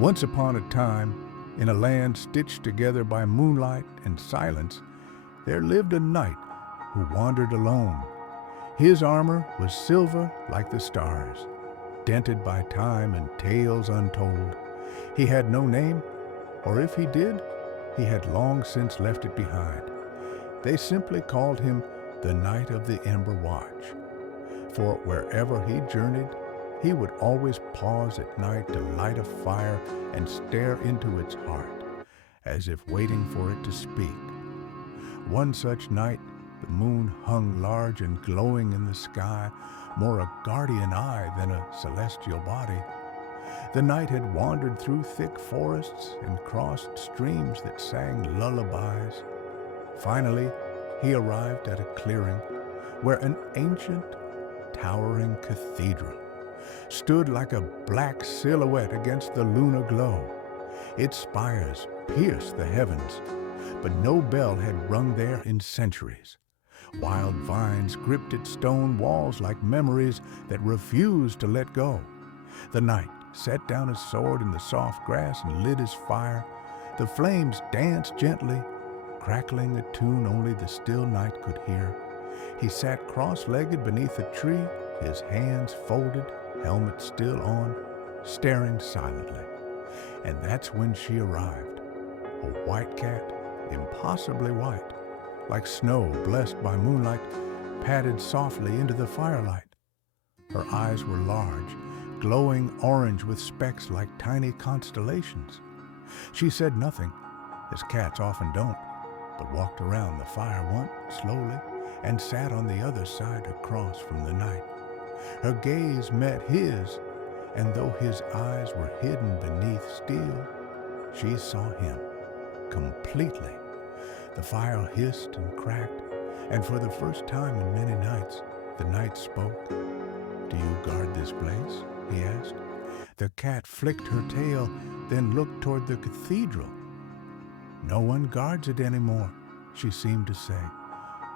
Once upon a time, in a land stitched together by moonlight and silence, there lived a knight who wandered alone. His armor was silver like the stars, dented by time and tales untold. He had no name, or if he did, he had long since left it behind. They simply called him the Knight of the Ember Watch. For wherever he journeyed, he would always pause at night to light a fire and stare into its heart, as if waiting for it to speak. One such night, the moon hung large and glowing in the sky, more a guardian eye than a celestial body. The knight had wandered through thick forests and crossed streams that sang lullabies. Finally, he arrived at a clearing where an ancient, towering cathedral stood like a black silhouette against the lunar glow. Its spires pierced the heavens, but no bell had rung there in centuries. Wild vines gripped its stone walls like memories that refused to let go. The knight set down his sword in the soft grass and lit his fire. The flames danced gently, crackling a tune only the still night could hear. He sat cross-legged beneath a tree, his hands folded, helmet still on, staring silently. And that's when she arrived. A white cat, impossibly white, like snow blessed by moonlight, padded softly into the firelight. Her eyes were large, glowing orange with specks like tiny constellations. She said nothing, as cats often don't, but walked around the fire once slowly and sat on the other side across from the knight. Her gaze met his, and though his eyes were hidden beneath steel, she saw him completely. The fire hissed and cracked, and for the first time in many nights, the knight spoke. "Do you guard this place?" he asked. The cat flicked her tail, then looked toward the cathedral. "No one guards it anymore," she seemed to say.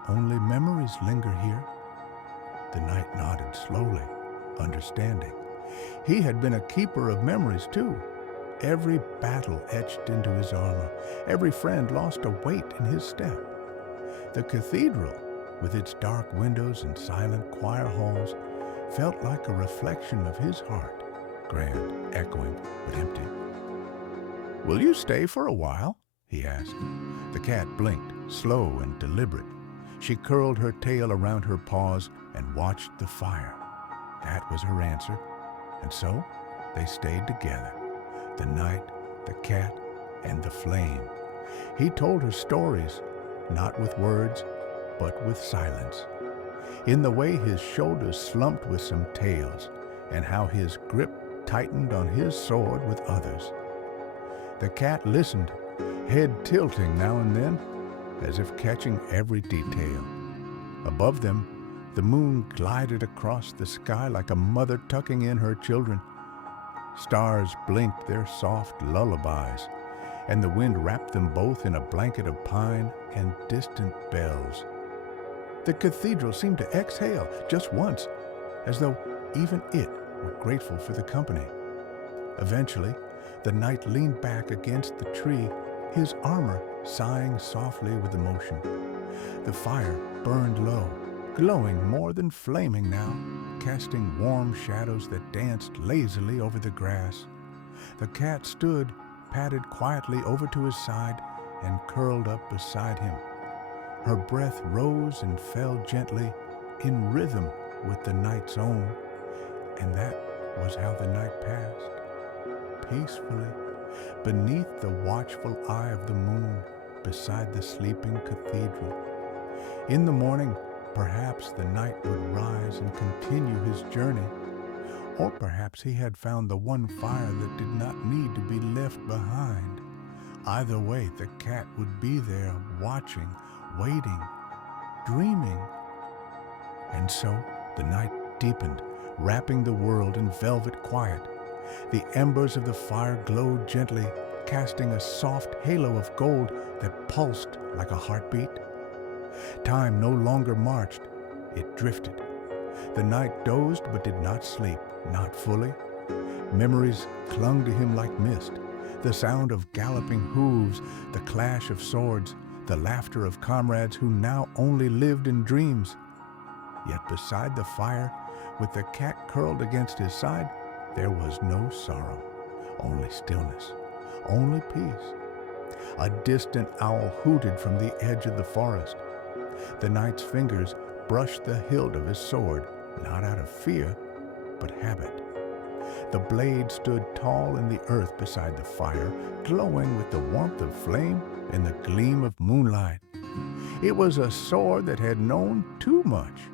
"Only memories linger here." The knight nodded slowly, understanding. He had been a keeper of memories too. Every battle etched into his armor, every friend lost a weight in his step. The cathedral, with its dark windows and silent choir halls, felt like a reflection of his heart, grand, echoing, but empty. "Will you stay for a while?" he asked. The cat blinked, slow and deliberate. She curled her tail around her paws and watched the fire. That was her answer, and so they stayed together, the knight, the cat, and the flame. He told her stories, not with words, but with silence. In the way his shoulders slumped with some tales, and how his grip tightened on his sword with others. The cat listened, head tilting now and then, as if catching every detail. Above them, the moon glided across the sky like a mother tucking in her children. Stars blinked their soft lullabies, and the wind wrapped them both in a blanket of pine and distant bells. The cathedral seemed to exhale just once, as though even it were grateful for the company. Eventually, the knight leaned back against the tree, his armor sighing softly with emotion. The fire burned low, glowing more than flaming now, casting warm shadows that danced lazily over the grass. The cat stood, padded quietly over to his side, and curled up beside him. Her breath rose and fell gently, in rhythm with the knight's own, and that was how the night passed, peacefully, beneath the watchful eye of the moon, beside the sleeping cathedral. In the morning, perhaps the knight would rise and continue his journey, or perhaps he had found the one fire that did not need to be left behind. Either way, the cat would be there, watching, waiting, dreaming. And so the night deepened, wrapping the world in velvet quiet. The embers of the fire glowed gently, casting a soft halo of gold that pulsed like a heartbeat. Time no longer marched, it drifted. The night dozed but did not sleep, not fully. Memories clung to him like mist. The sound of galloping hooves, the clash of swords, the laughter of comrades who now only lived in dreams. Yet beside the fire, with the cat curled against his side, there was no sorrow, only stillness, only peace. A distant owl hooted from the edge of the forest. The knight's fingers brushed the hilt of his sword, not out of fear, but habit. The blade stood tall in the earth beside the fire, glowing with the warmth of flame and the gleam of moonlight. It was a sword that had known too much.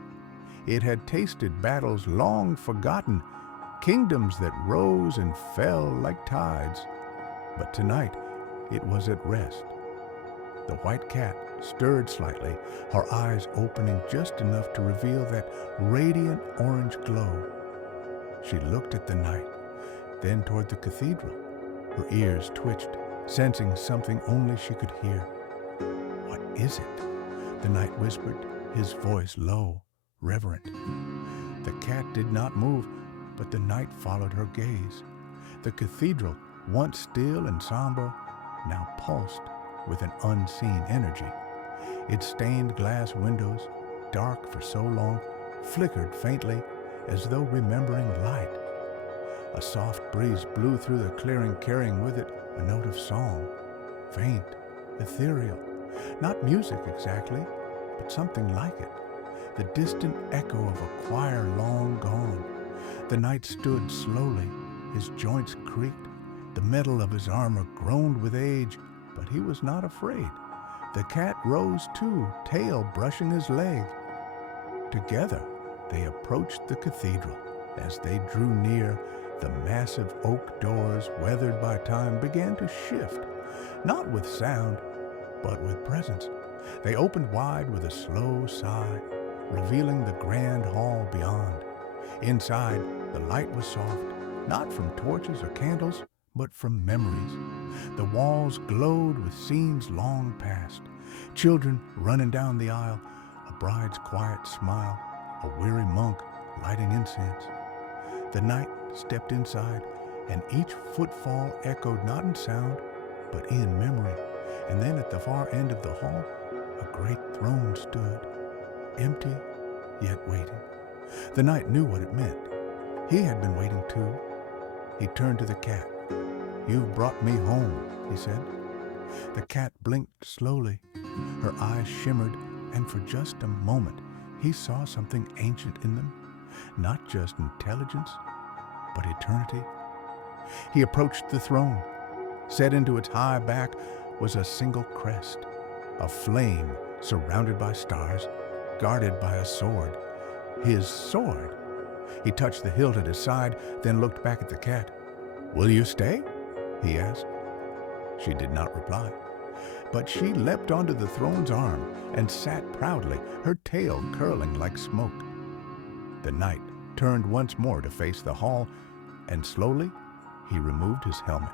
It had tasted battles long forgotten, kingdoms that rose and fell like tides. But tonight, it was at rest. The white cat stirred slightly, her eyes opening just enough to reveal that radiant orange glow. She looked at the knight, then toward the cathedral. Her ears twitched, sensing something only she could hear. "What is it?" the knight whispered, his voice low, reverent. The cat did not move, but the knight followed her gaze. The cathedral, once still and somber, now pulsed with an unseen energy. Its stained glass windows, dark for so long, flickered faintly as though remembering light. A soft breeze blew through the clearing, carrying with it a note of song, faint, ethereal, not music exactly, but something like it, the distant echo of a choir long gone. The knight stood slowly, his joints creaked, the metal of his armor groaned with age, but he was not afraid. The cat rose too, tail brushing his leg. Together, they approached the cathedral. As they drew near, the massive oak doors, weathered by time, began to shift, not with sound, but with presence. They opened wide with a slow sigh, revealing the grand hall beyond. Inside, the light was soft, not from torches or candles, but from memories. The walls glowed with scenes long past, children running down the aisle, a bride's quiet smile, a weary monk lighting incense. The knight stepped inside, and each footfall echoed not in sound, but in memory. And then at the far end of the hall, a great throne stood, empty yet waiting. The knight knew what it meant. He had been waiting too. He turned to the cat. "You've brought me home," he said. The cat blinked slowly. Her eyes shimmered, and for just a moment, he saw something ancient in them, not just intelligence, but eternity. He approached the throne. Set into its high back was a single crest, a flame surrounded by stars, guarded by a sword. His sword! He touched the hilt at his side, then looked back at the cat. "Will you stay?" he asked. She did not reply, but she leapt onto the throne's arm and sat proudly, her tail curling like smoke. The knight turned once more to face the hall, and slowly he removed his helmet.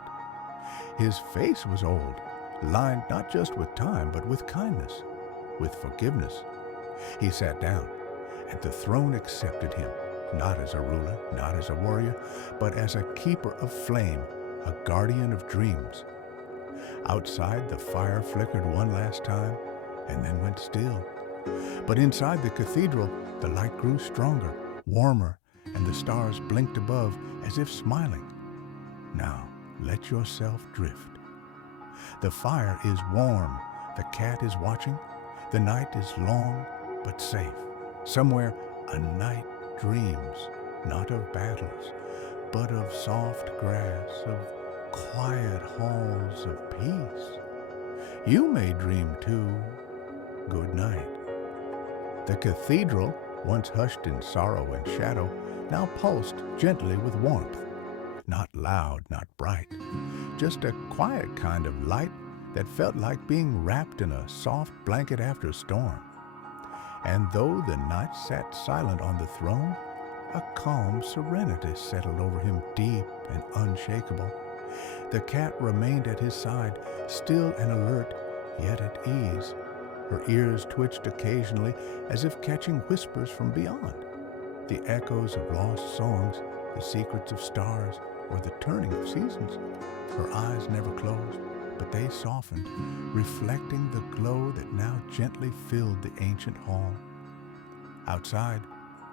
His face was old, lined not just with time, but with kindness, with forgiveness. He sat down, and the throne accepted him, not as a ruler, not as a warrior, but as a keeper of flame, a guardian of dreams. Outside, the fire flickered one last time, and then went still. But inside the cathedral, the light grew stronger, warmer, and the stars blinked above as if smiling. "Now, let yourself drift." The fire is warm, the cat is watching, the night is long but safe. Somewhere, a night dreams, not of battles, but of soft grass, of quiet halls of peace. You may dream too. Good night. The cathedral, once hushed in sorrow and shadow, now pulsed gently with warmth. Not loud, not bright, just a quiet kind of light that felt like being wrapped in a soft blanket after a storm. And though the knight sat silent on the throne, a calm serenity settled over him, deep and unshakable. The cat remained at his side, still and alert, yet at ease. Her ears twitched occasionally, as if catching whispers from beyond. The echoes of lost songs, the secrets of stars, or the turning of seasons. Her eyes never closed, but they softened, reflecting the glow that now gently filled the ancient hall. Outside,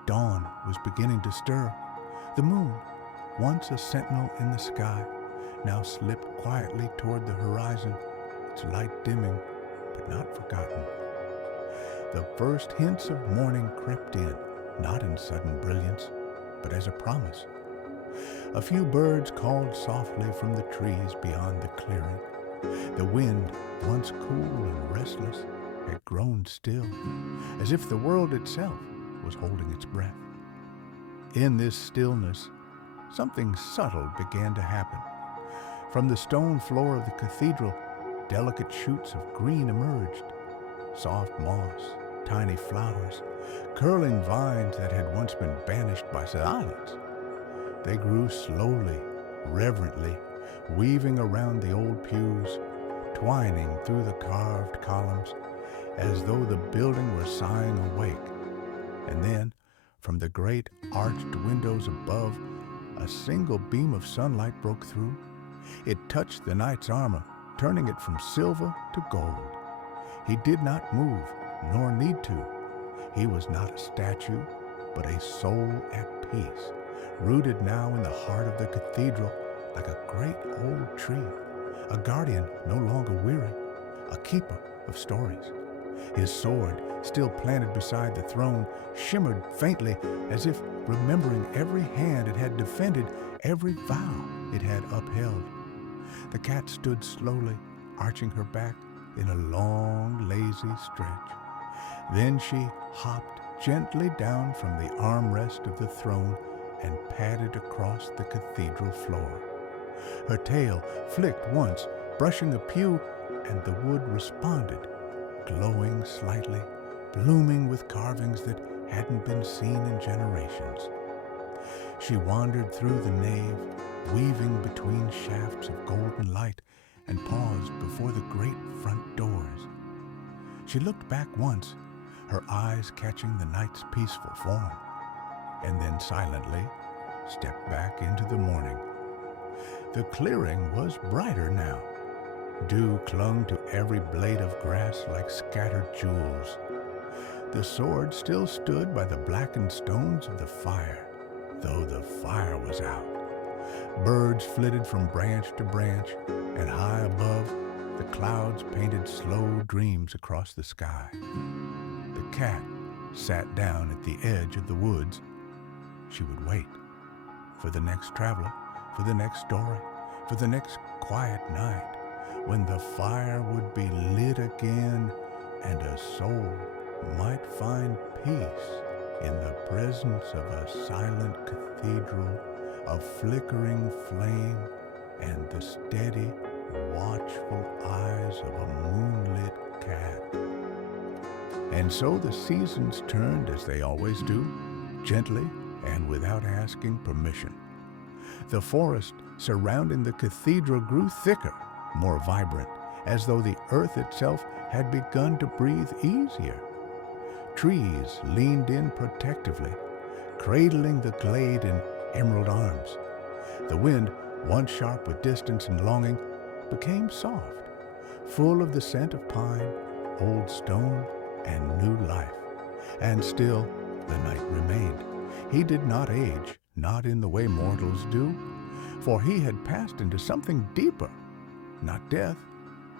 dawn was beginning to stir. The moon, once a sentinel in the sky, now slipped quietly toward the horizon, its light dimming, but not forgotten. The first hints of morning crept in, not in sudden brilliance, but as a promise. A few birds called softly from the trees beyond the clearing. The wind, once cool and restless, had grown still, as if the world itself was holding its breath. In this stillness, something subtle began to happen. From the stone floor of the cathedral, delicate shoots of green emerged. Soft moss, tiny flowers, curling vines that had once been banished by silence. They grew slowly, reverently, weaving around the old pews, twining through the carved columns, as though the building were sighing awake. And then, from the great arched windows above, a single beam of sunlight broke through. It touched the knight's armor, turning it from silver to gold. He did not move, nor need to. He was not a statue, but a soul at peace, rooted now in the heart of the cathedral like a great old tree, a guardian no longer weary, a keeper of stories. His sword, still planted beside the throne, shimmered faintly as if remembering every hand it had defended, every vow it had upheld. The cat stood slowly, arching her back in a long, lazy stretch. Then she hopped gently down from the armrest of the throne and padded across the cathedral floor. Her tail flicked once, brushing a pew, and the wood responded, glowing slightly, blooming with carvings that hadn't been seen in generations. She wandered through the nave, weaving between shafts of golden light, and paused before the great front doors. She looked back once, her eyes catching the knight's peaceful form, and then silently stepped back into the morning. The clearing was brighter now. Dew clung to every blade of grass like scattered jewels. The sword still stood by the blackened stones of the fire, though the fire was out. Birds flitted from branch to branch, and high above, the clouds painted slow dreams across the sky. The cat sat down at the edge of the woods. She would wait for the next traveler, for the next story, for the next quiet night, when the fire would be lit again and a soul might find peace in the presence of a silent cathedral, a flickering flame, and the steady, watchful eyes of a moonlit cat. And so the seasons turned as they always do, gently and without asking permission. The forest surrounding the cathedral grew thicker, more vibrant, as though the earth itself had begun to breathe easier. Trees leaned in protectively, cradling the glade in emerald arms. The wind, once sharp with distance and longing, became soft, full of the scent of pine, old stone, and new life. And still the night remained. He did not age, not in the way mortals do, for he had passed into something deeper, not death,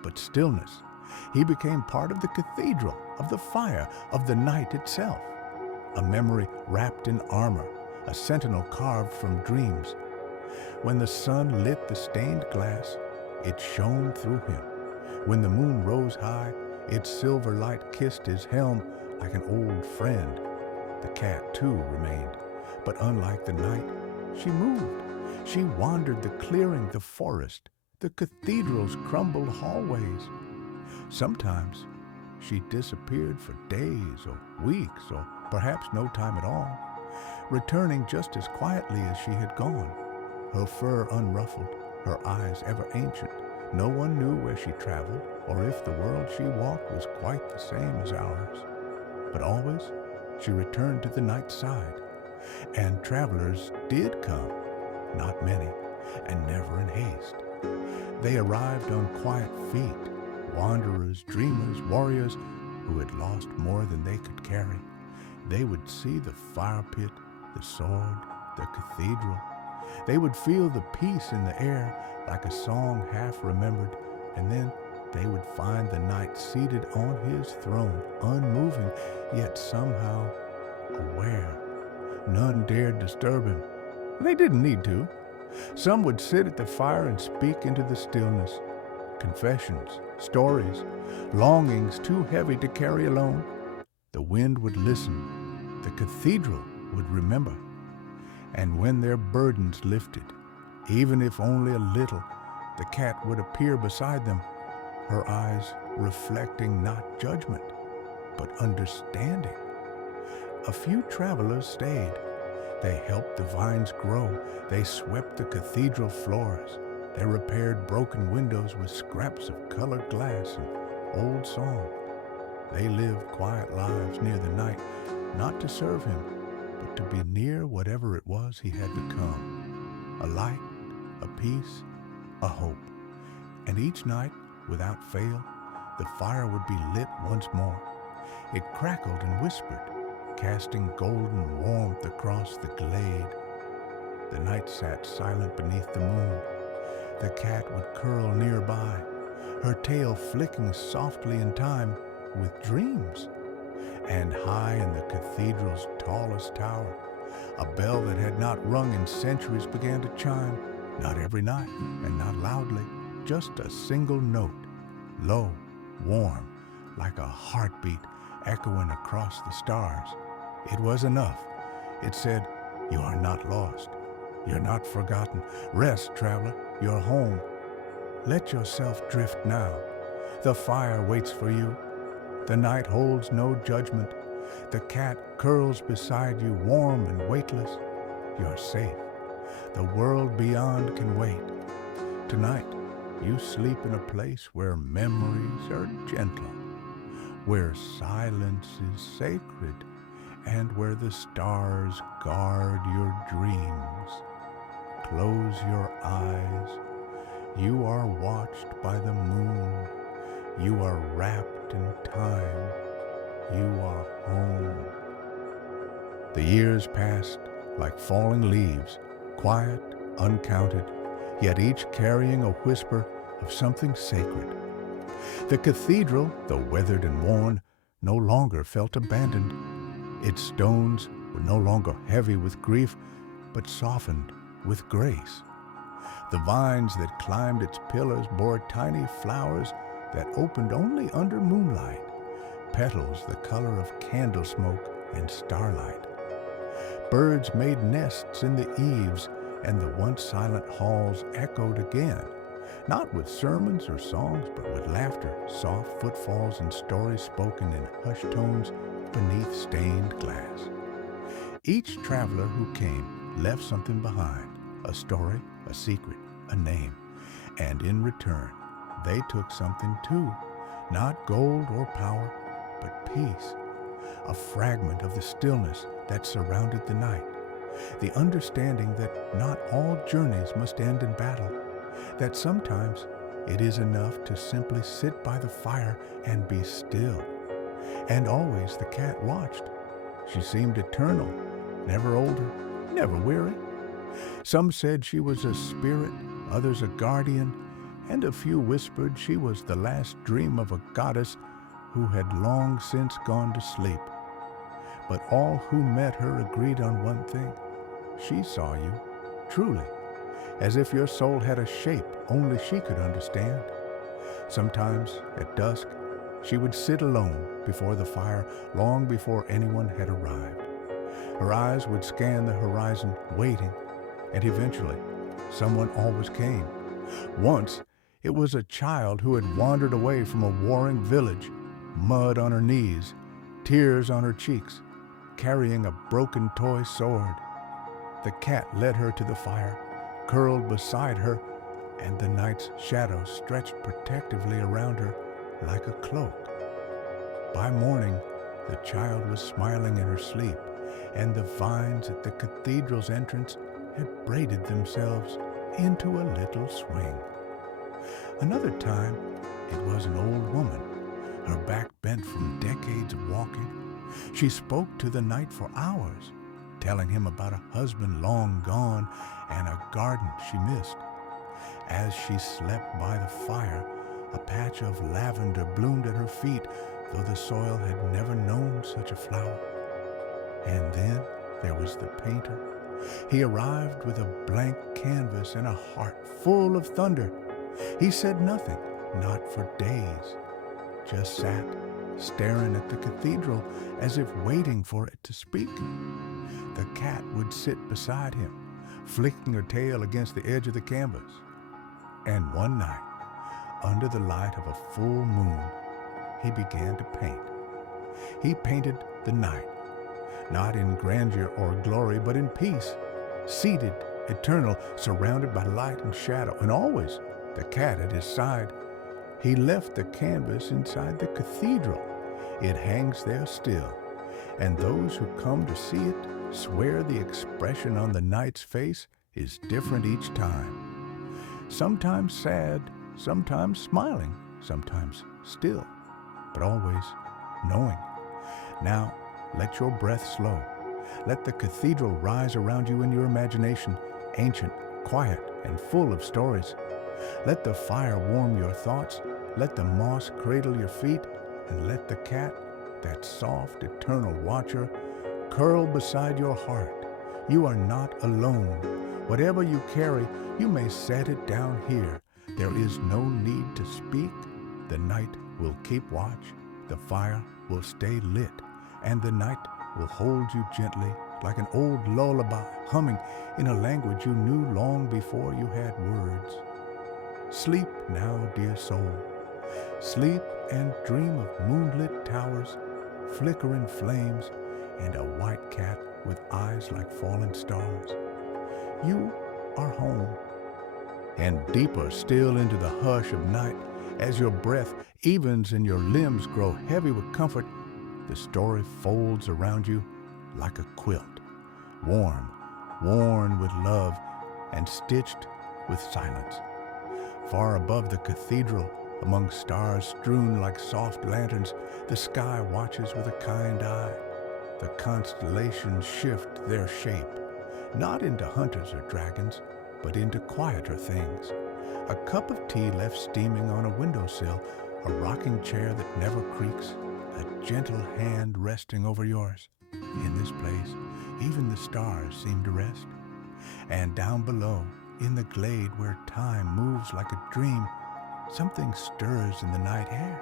but stillness. He became part of the cathedral, of the fire, of the night itself. A memory wrapped in armor, a sentinel carved from dreams. When the sun lit the stained glass, it shone through him. When the moon rose high, its silver light kissed his helm like an old friend. The cat, too, remained, but unlike the night, she moved. She wandered the clearing, the forest, the cathedral's crumbled hallways. Sometimes she disappeared for days or weeks or perhaps no time at all, returning just as quietly as she had gone, her fur unruffled, her eyes ever ancient. No one knew where she traveled or if the world she walked was quite the same as ours. But always she returned to the night's side, and travelers did come, not many, and never in haste. They arrived on quiet feet, wanderers, dreamers, warriors who had lost more than they could carry. They would see the fire pit, the sword, the cathedral. They would feel the peace in the air like a song half remembered, and then they would find the knight seated on his throne, unmoving, yet somehow aware. None dared disturb him. They didn't need to. Some would sit at the fire and speak into the stillness. Confessions, stories, longings too heavy to carry alone. The wind would listen. The cathedral would remember. And when their burdens lifted, even if only a little, the cat would appear beside them, her eyes reflecting not judgment, but understanding. A few travelers stayed. They helped the vines grow. They swept the cathedral floors. They repaired broken windows with scraps of colored glass and old song. They lived quiet lives near the night, not to serve him, but to be near whatever it was he had become. A light, a peace, a hope. And each night, without fail, the fire would be lit once more. It crackled and whispered, casting golden warmth across the glade. The night sat silent beneath the moon. The cat would curl nearby, her tail flicking softly in time with dreams. And high in the cathedral's tallest tower, a bell that had not rung in centuries began to chime, not every night and not loudly, just a single note, low, warm, like a heartbeat echoing across the stars. It was enough. It said, "You are not lost. You're not forgotten. Rest, traveler, you're home. Let yourself drift now. The fire waits for you. The night holds no judgment. The cat curls beside you, warm and weightless. You're safe. The world beyond can wait. Tonight, you sleep in a place where memories are gentle, where silence is sacred, and where the stars guard your dreams. Close your eyes. You are watched by the moon. You are wrapped in time. You are home." The years passed like falling leaves, quiet, uncounted, yet each carrying a whisper of something sacred. The cathedral, though weathered and worn, no longer felt abandoned. Its stones were no longer heavy with grief, but softened with grace. The vines that climbed its pillars bore tiny flowers that opened only under moonlight, petals the color of candle smoke and starlight. Birds made nests in the eaves, and the once silent halls echoed again, not with sermons or songs, but with laughter, soft footfalls, and stories spoken in hushed tones beneath stained glass. Each traveler who came left something behind, a story, a secret, a name, and in return, they took something too, not gold or power, but peace, a fragment of the stillness that surrounded the night, the understanding that not all journeys must end in battle, that sometimes it is enough to simply sit by the fire and be still. And always the cat watched. She seemed eternal, never older, never weary. Some said she was a spirit, others a guardian, and a few whispered she was the last dream of a goddess who had long since gone to sleep. But all who met her agreed on one thing. She saw you, truly, as if your soul had a shape only she could understand. Sometimes, at dusk, she would sit alone before the fire long before anyone had arrived. Her eyes would scan the horizon, waiting, and eventually, someone always came. Once, it was a child who had wandered away from a warring village, mud on her knees, tears on her cheeks, carrying a broken toy sword. The cat led her to the fire, curled beside her, and the night's shadow stretched protectively around her like a cloak. By morning, the child was smiling in her sleep, and the vines at the cathedral's entrance had braided themselves into a little swing. Another time, it was an old woman, her back bent from decades of walking. She spoke to the night for hours, telling him about a husband long gone and a garden she missed. As she slept by the fire, a patch of lavender bloomed at her feet, though the soil had never known such a flower. And then there was the painter. He arrived with a blank canvas and a heart full of thunder. He said nothing, not for days, just sat staring at the cathedral as if waiting for it to speak. The cat would sit beside him, flicking her tail against the edge of the canvas. And one night, under the light of a full moon, he began to paint. He painted the night, not in grandeur or glory, but in peace, seated, eternal, surrounded by light and shadow, and always the cat at his side. He left the canvas inside the cathedral. It hangs there still, and those who come to see it swear the expression on the knight's face is different each time. Sometimes sad, sometimes smiling, sometimes still, but always knowing. Now, let your breath slow. Let the cathedral rise around you in your imagination, ancient, quiet, and full of stories. Let the fire warm your thoughts. Let the moss cradle your feet, and let the cat, that soft, eternal watcher, curl beside your heart. You are not alone. Whatever you carry, you may set it down here. There is no need to speak. The night will keep watch. The fire will stay lit, and the night will hold you gently like an old lullaby humming in a language you knew long before you had words. Sleep now, dear soul. Sleep and dream of moonlit towers, flickering flames, and a white cat with eyes like fallen stars. You are home. And deeper still into the hush of night, as your breath evens and your limbs grow heavy with comfort, the story folds around you like a quilt, warm, worn with love, and stitched with silence. Far above the cathedral, among stars strewn like soft lanterns, the sky watches with a kind eye. The constellations shift their shape, not into hunters or dragons, but into quieter things. A cup of tea left steaming on a windowsill, a rocking chair that never creaks, a gentle hand resting over yours. In this place, even the stars seem to rest. And down below, in the glade where time moves like a dream, something stirs in the night air.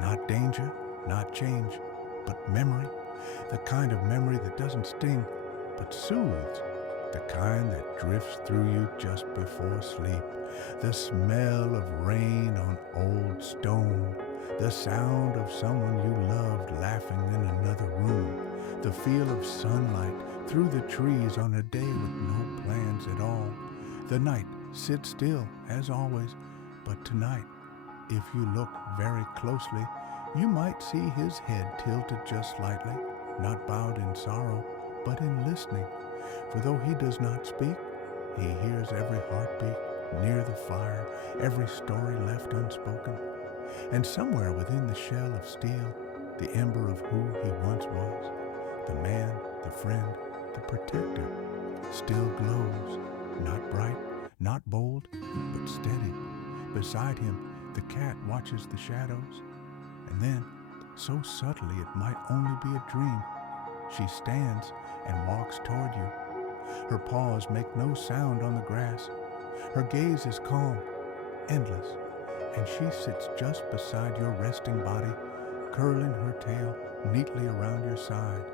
Not danger, not change, but memory. The kind of memory that doesn't sting, but soothes. The kind that drifts through you just before sleep. The smell of rain on old stone. The sound of someone you loved laughing in another room. The feel of sunlight through the trees on a day with no plans at all. The night sits still, as always, but tonight, if you look very closely, you might see his head tilted just slightly, not bowed in sorrow, but in listening. For though he does not speak, he hears every heartbeat near the fire, every story left unspoken. And somewhere within the shell of steel, the ember of who he once was, the man, the friend, the protector, still glows, not bright, not bold, but steady. Beside him, the cat watches the shadows, and then, so subtly it might only be a dream, she stands and walks toward you. Her paws make no sound on the grass. Her gaze is calm, endless, and she sits just beside your resting body, curling her tail neatly around your side.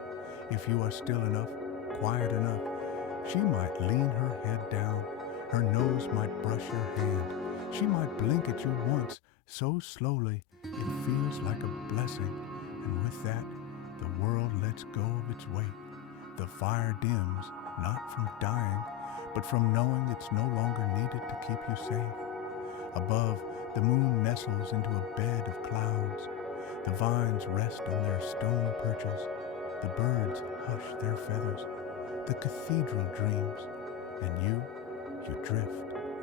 If you are still enough, quiet enough, she might lean her head down. Her nose might brush your hand. She might blink at you once, so slowly it feels like a blessing, and with that, the world lets go of its weight. The fire dims, not from dying, but from knowing it's no longer needed to keep you safe. Above, the moon nestles into a bed of clouds. The vines rest on their stone perches. The birds hush their feathers. The cathedral dreams, and you drift.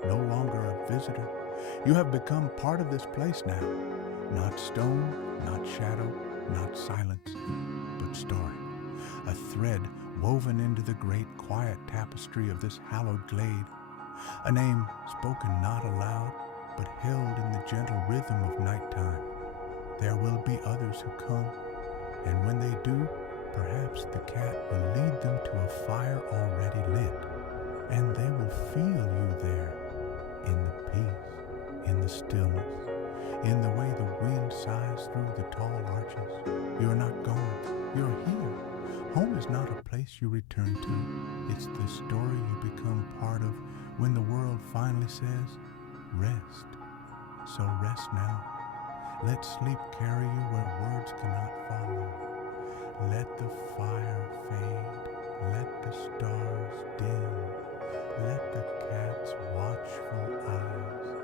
no longer a visitor. You have become part of this place now. Not stone, not shadow, not silence, but story. A thread woven into the great quiet tapestry of this hallowed glade. A name spoken not aloud, but held in the gentle rhythm of nighttime. There will be others who come, and when they do, perhaps the cat will lead them to a fire already lit, and they will feel you there, in the peace, in the stillness, in the way the wind sighs through the tall arches. You're not gone, you're here. Home is not a place you return to. It's the story you become part of when the world finally says, rest. So rest now. Let sleep carry you where words cannot follow. Let the fire fade. Let the stars dim. Let the cat's watchful eyes